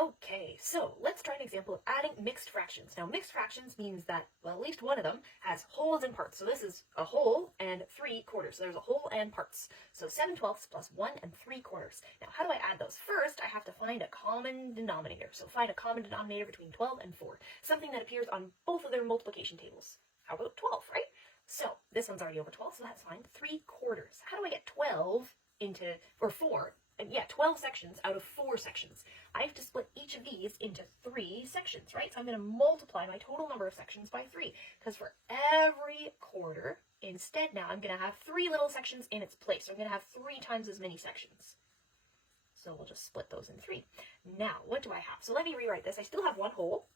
Okay, so let's try an example of adding mixed fractions. Now, mixed fractions means that, well, at least one of them has wholes and parts. So this is a whole and 3/4. So there's a whole and parts. So 7/12 plus 1 3/4. Now, how do I add those? First, I have to find a common denominator. So find a common denominator between 12 and 4, something that appears on both of their multiplication tables. How about 12, right? So this one's already over 12, so that's fine. 3/4. How do I get 12 into, or 4? And yeah, 12 sections out of 4 sections. I have to split each of these into 3 sections, right? So I'm going to multiply my total number of sections by 3, because for every quarter, instead now, I'm going to have 3 little sections in its place. So I'm going to have 3 times as many sections. So we'll just split those in 3. Now, what do I have? So let me rewrite this. I still have one whole.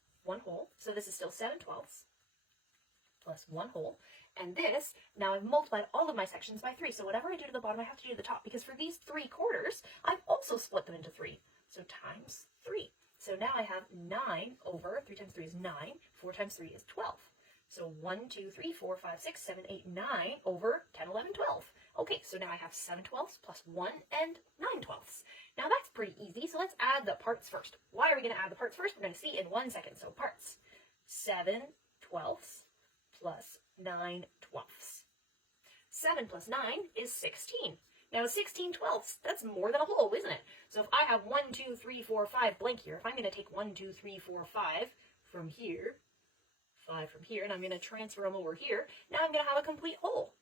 So this is still 7/12 plus 1 whole. And this, now I've multiplied all of my sections by 3. So whatever I do to the bottom, I have to do to the top, because for these 3/4, I've also split them into 3. So times 3. So now I have 9 over 3 times 3 is 9. 4 times 3 is 12. So 1, 2, 3, 4, 5, 6, 7, 8, 9 over 10, 11, 12. Okay, so now I have 7/12 plus 1 and 9/12. Now that's pretty easy, so let's add the parts first. Why are we going to add the parts first? We're going to see in 1 second. So parts. 7/12 plus 9/12. 7 plus 9 is 16. Now 16/12, that's more than a whole, isn't it? So if I have 1, 2, 3, 4, 5 blank here, if I'm going to take 1, 2, 3, 4, 5 from here, 5 from here, and I'm going to transfer them over here, now I'm going to have a complete whole.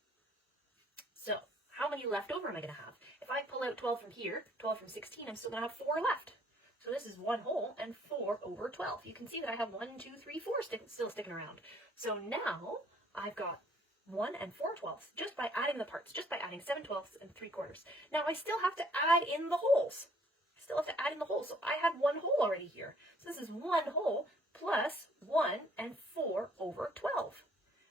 So how many left over am I going to have? If I pull out 12 from here, 12 from 16, I'm still going to have 4 left. So this is 1 whole and 4 over 12. You can see that I have 1, 2, 3, 4 still sticking around. So now I've got 1 and 4/12 just by adding the parts, just by adding 7/12 and 3/4. Now I still have to add in the holes. So I had 1 whole already here. So this is 1 whole plus 1 and 4 over 12,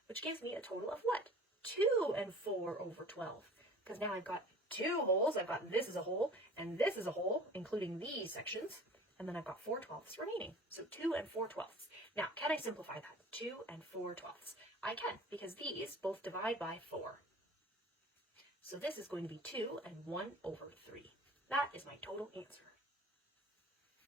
which gives me a total of what? 2 and 4 over 12. Because now I've got 2 holes. I've got this is a hole and this is a hole, including these sections. And then I've got 4/12 remaining. So 2 and 4/12. Now, can I simplify that? 2 and 4/12. I can, because these both divide by 4. So this is going to be 2 and 1 over 3. That is my total answer.